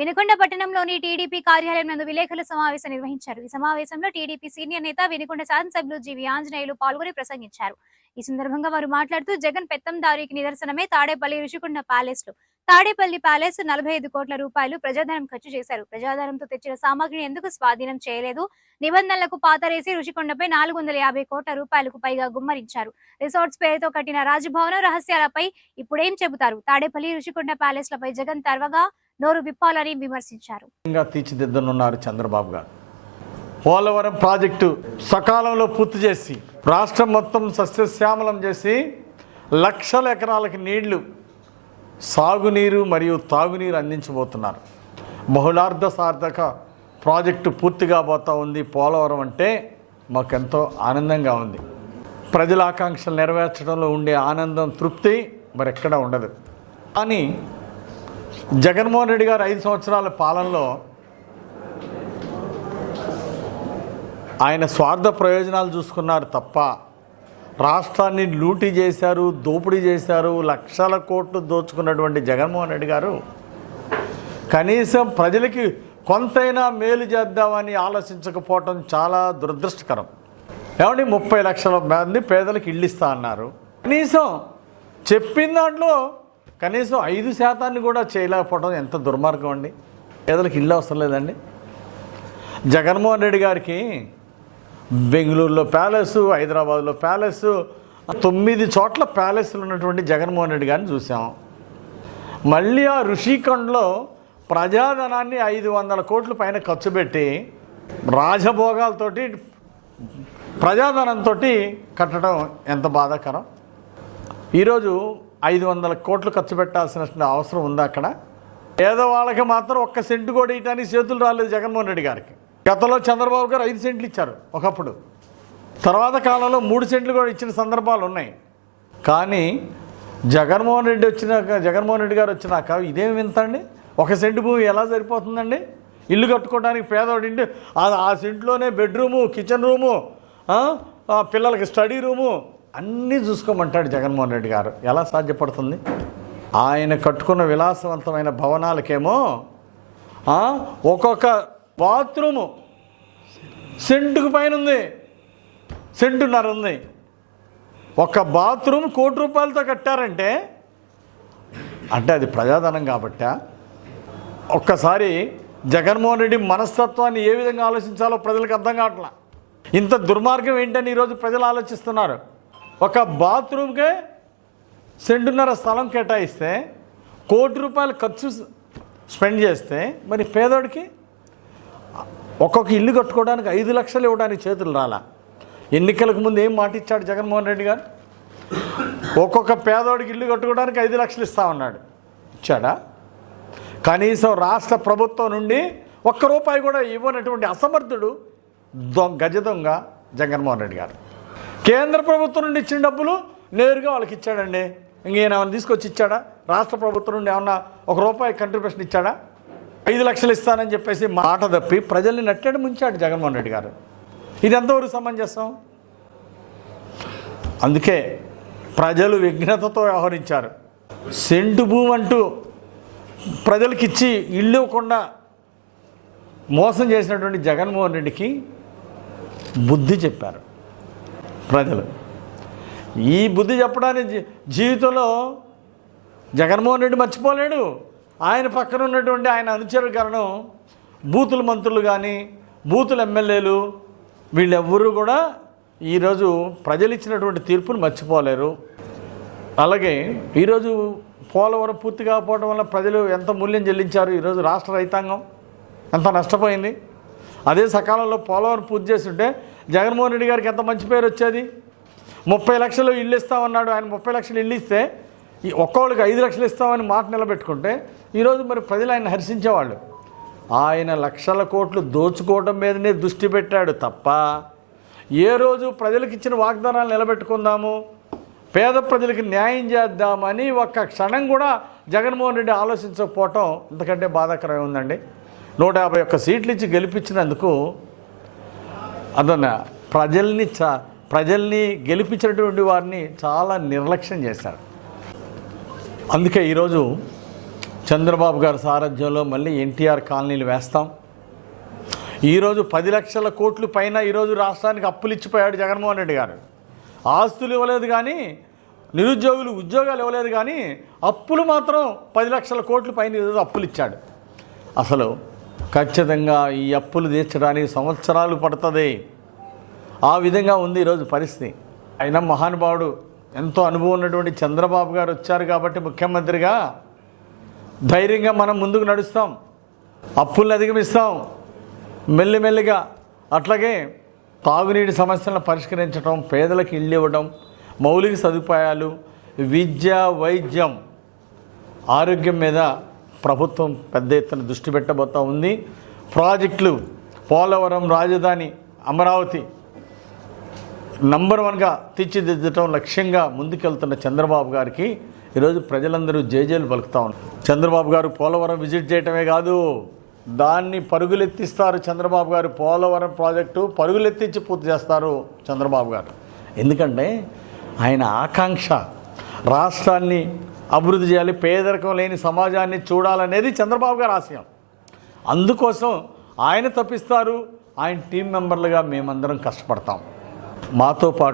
వినుకొండ పట్టణంలోని టీడీపీ కార్యాలయం నందు విలేకరుల సమావేశం నిర్వహించారు. ఈ సమావేశంలో టీడీపీ సీనియర్ నేత వినుకొండ శాసనసభ్యులు జీవి ఆంజనేయులు పాల్గొని ప్రసంగించారు. ఈ సందర్భంగా వారు మాట్లాడుతూ జగన్ పెత్తందారికి నిదర్శనమే తాడేపల్లి ఋషికొండ ప్యాలెస్లు. తాడేపల్లి ప్యాలెస్ నలభై ఐదు కోట్ల రూపాయలు ప్రజాధనం ఖర్చు చేశారు. ప్రజాధనంతో తెచ్చిన సామాగ్రిని ఎందుకు స్వాధీనం చేయలేదు? నిబంధనలకు పాతరేసి ఋషికొండపై నాలుగు వందల యాభై కోట్ల రూపాయలకు పైగా గుమ్మరించారు. రిసార్ట్స్ పేరుతో కట్టిన రాజభవన రహస్యాలపై ఇప్పుడేం చెబుతారు? తాడేపల్లి ఋషికొండ ప్యాలెస్ లపై జగన్ తర్వగా నోరు విప్పాలని విమర్శించారు. తీర్చిదిద్దనున్నారు చంద్రబాబు గారు. పోలవరం ప్రాజెక్టు సకాలంలో పూర్తి చేసి రాష్ట్రం మొత్తం సస్యశ్యామలం చేసి లక్షల ఎకరాలకి నీళ్ళు సాగునీరు మరియు తాగునీరు అందించబోతున్నారు. బహుళార్థ సార్థక ప్రాజెక్టు పూర్తిగా పోతా ఉంది పోలవరం అంటే మాకెంతో ఆనందంగా ఉంది. ప్రజల ఆకాంక్షలు నెరవేర్చడంలో ఉండే ఆనందం తృప్తి మరెక్కడా ఉండదు. కానీ జగన్మోహన్ రెడ్డి గారు ఐదు సంవత్సరాల పాలనలో ఆయన స్వార్థ ప్రయోజనాలు చూసుకున్నారు తప్ప రాష్ట్రాన్ని లూటీ చేశారు దోపిడీ చేశారు లక్షల కోట్లు దోచుకున్నటువంటి జగన్మోహన్ రెడ్డి గారు కనీసం ప్రజలకి కొంతైనా మేలు చేద్దామని ఆలోచించకపోవటం చాలా దురదృష్టకరం. ఏమండి? ముప్పై లక్షల మంది పేదలకు ఇల్లు ఇస్తా అన్నారు. కనీసం చెప్పిన దాంట్లో కనీసం ఐదు శాతాన్ని కూడా చేయలేకపోవడం ఎంత దుర్మార్గం అండి? పేదలకు ఇల్లు అవసరం లేదండి. జగన్మోహన్ రెడ్డి గారికి బెంగళూరులో ప్యాలెస్ హైదరాబాద్లో ప్యాలెస్ తొమ్మిది చోట్ల ప్యాలెస్లు ఉన్నటువంటి జగన్మోహన్ రెడ్డి గారిని చూసాము మళ్ళీ ఆ ఋషికొండలో ప్రజాధనాన్ని ఐదు వందల కోట్ల పైన ఖర్చు పెట్టి రాజభోగాలతోటి ప్రజాధనంతో కట్టడం ఎంత బాధాకరం? ఈరోజు ఐదు వందల కోట్లు ఖర్చు పెట్టాల్సిన అవసరం ఉందా అక్కడ. పేదవాళ్ళకి మాత్రం ఒక్క సెంటు కూడా ఇయటానికి చేతులు రాలేదు జగన్మోహన్ రెడ్డి గారికి. గతంలో చంద్రబాబు గారు ఐదు సెంట్లు ఇచ్చారు ఒకప్పుడు. తర్వాత కాలంలో మూడు సెంట్లు కూడా ఇచ్చిన సందర్భాలు ఉన్నాయి. కానీ జగన్మోహన్ రెడ్డి వచ్చినాక జగన్మోహన్ రెడ్డి గారు వచ్చినాక ఇదేం వింతండి ఒక సెంటు భూమి ఎలా సరిపోతుందండి? ఇల్లు కట్టుకోవడానికి పేదవాడి ఆ- సెంట్లోనే బెడ్రూము కిచెన్ రూము పిల్లలకి స్టడీ రూము అన్నీ చూసుకోమంటాడు జగన్మోహన్ రెడ్డి గారు. ఎలా సాధ్యపడుతుంది? ఆయన కట్టుకున్న విలాసవంతమైన భవనాలకేమో ఒక్కొక్క బాత్రూము సెంటుకు పైన ఉంది సెంటున్నర ఉంది. ఒక బాత్రూమ్ కోటి రూపాయలతో కట్టారంటే అంటే అది ప్రజాధనం కాబట్ట? ఒక్కసారి జగన్మోహన్ రెడ్డి మనస్తత్వాన్ని ఏ విధంగా ఆలోచించాలో ప్రజలకు అర్థం కావట్లా. ఇంత దుర్మార్గం ఏంటని ఈరోజు ప్రజలు ఆలోచిస్తున్నారు. ఒక బాత్రూమ్కే సెంటున్నర స్థలం కేటాయిస్తే కోటి రూపాయలు ఖర్చు స్పెండ్ చేస్తే మరి పేదోడికి ఒక్కొక్క ఇల్లు కట్టుకోవడానికి ఐదు లక్షలు ఇవ్వడానికి చేతులు రాలా. ఎన్నికలకు ముందు ఏం మాట ఇచ్చాడు జగన్మోహన్ రెడ్డి గారు? ఒక్కొక్క పేదోడికి ఇల్లు కట్టుకోవడానికి ఐదు లక్షలు ఇస్తా ఉన్నాడు. ఇచ్చాడా? కనీసం రాష్ట్ర ప్రభుత్వం నుండి ఒక్క రూపాయి కూడా ఇవ్వనటువంటి అసమర్థుడు దొంగ గజ దొంగ జగన్మోహన్ రెడ్డి గారు. కేంద్ర ప్రభుత్వం నుండి ఇచ్చిన డబ్బులు నేరుగా వాళ్ళకి ఇచ్చాడండి. ఇంకేమైనా తీసుకొచ్చి ఇచ్చాడా? రాష్ట్ర ప్రభుత్వం నుండి ఏమన్నా ఒక రూపాయి కంట్రిబ్యూషన్ ఇచ్చాడా? ఐదు లక్షలు ఇస్తానని చెప్పేసి మాట తప్పి ప్రజల్ని నట్టాడు ముంచాడు జగన్మోహన్ రెడ్డి గారు. ఇది ఎంతవరకు సమంజసం? అందుకే ప్రజలు విఘ్నతతో వ్యవహరించారు. సెంటు భూమి అంటూ ప్రజలకిచ్చి ఇల్లు ఇవ్వకుండా మోసం చేసినటువంటి జగన్మోహన్ రెడ్డికి బుద్ధి చెప్పారు. ప్రజలు. ఈ బుద్ధి చెప్పడానికి జీ- జీవితంలో జగన్మోహన్ రెడ్డి మర్చిపోలేడు. ఆయన పక్కన ఉన్నటువంటి ఆయన అనుచరులను బూతుల మంత్రులు కానీ బూతుల ఎమ్మెల్యేలు వీళ్ళెవ్వరూ కూడా ఈరోజు ప్రజలు ఇచ్చినటువంటి తీర్పును మర్చిపోలేరు. అలాగే ఈరోజు పోలవరం పూర్తి కాకపోవడం వల్ల ప్రజలు ఎంత మూల్యం చెల్లించారు? ఈరోజు రాష్ట్ర రైతాంగం ఎంత నష్టపోయింది? అదే సకాలంలో పోలవరం పూర్తి చేస్తుంటే జగన్మోహన్ రెడ్డి గారికి ఎంత మంచి పేరు వచ్చేది? ముప్పై లక్షలు ఇల్లు ఇస్తామన్నాడు. ఆయన ముప్పై లక్షలు ఇల్లు ఇస్తే ఈ ఒక్కోళ్ళకి ఐదు లక్షలు ఇస్తామని మాట నిలబెట్టుకుంటే ఈరోజు మరి ప్రజలు ఆయన హర్షించేవాళ్ళు. ఆయన లక్షల కోట్లు దోచుకోవడం మీదనే దృష్టి పెట్టాడు తప్ప ఏ రోజు ప్రజలకు ఇచ్చిన వాగ్దానాలు నిలబెట్టుకుందాము? పేద ప్రజలకు న్యాయం చేద్దామని ఒక్క క్షణం కూడా జగన్మోహన్ రెడ్డి ఆలోచించకపోవటం ఇంతకంటే బాధాకరమే ఉందండి. నూట యాభై ఒక్క సీట్లు ఇచ్చి గెలిపించినందుకు అదన్న ప్రజల్ని చా ప్రజల్ని గెలిపించినటువంటి వారిని చాలా నిర్లక్ష్యం చేశారు. అందుకే ఈరోజు చంద్రబాబు గారి సారథ్యంలో మళ్ళీ ఎన్టీఆర్ కాలనీలు వేస్తాం. ఈరోజు పది లక్షల కోట్లు పైన ఈరోజు రాష్ట్రానికి అప్పులు ఇచ్చిపోయాడు జగన్మోహన్ రెడ్డి గారు. ఆస్తులు ఇవ్వలేదు కానీ నిరుద్యోగులు ఉద్యోగాలు ఇవ్వలేదు కానీ అప్పులు మాత్రం పది లక్షల కోట్ల పైన ఈరోజు అప్పులు ఇచ్చాడు అసలు ఖచ్చితంగా ఈ అప్పులు తీర్చడానికి సంవత్సరాలు పడుతుంది. ఆ విధంగా ఉంది ఈరోజు పరిస్థితి. అయినా మహానుభావుడు ఎంతో అనుభవం ఉన్నటువంటి చంద్రబాబు గారు వచ్చారు కాబట్టి ముఖ్యమంత్రిగా ధైర్యంగా మనం ముందుకు నడుస్తాం. అప్పుల్ని అధిగమిస్తాం. మెల్లిమెల్లిగా అట్లాగే తాగునీటి సమస్యలను పరిష్కరించడం పేదలకు ఇల్లు ఇవ్వడం మౌలిక సదుపాయాలు విద్య వైద్యం ఆరోగ్యం మీద ప్రభుత్వం పెద్ద ఎత్తున దృష్టి పెట్టబోతా ఉంది. ప్రాజెక్టులు పోలవరం రాజధాని అమరావతి నంబర్ వన్గా తీర్చిదిద్దటం లక్ష్యంగా ముందుకెళ్తున్న చంద్రబాబు గారికి ఈరోజు ప్రజలందరూ జేజేలు పలుకుతూ ఉన్నారు. చంద్రబాబు గారు పోలవరం విజిట్ చేయటమే కాదు దాన్ని పరుగులెత్తిస్తారు చంద్రబాబు గారు. పోలవరం ప్రాజెక్టు పరుగులెత్తించి పూర్తి చేస్తారు చంద్రబాబు గారు. ఎందుకంటే ఆయన ఆకాంక్ష రాష్ట్రాన్ని అభివృద్ధి చేయాలి పేదరికం లేని సమాజాన్ని చూడాలనేది చంద్రబాబు గారు ఆశయం. అందుకోసం ఆయన తప్పిస్తారు ఆయన టీం మెంబర్లుగా మేమందరం కష్టపడతాం. మాతో పాటు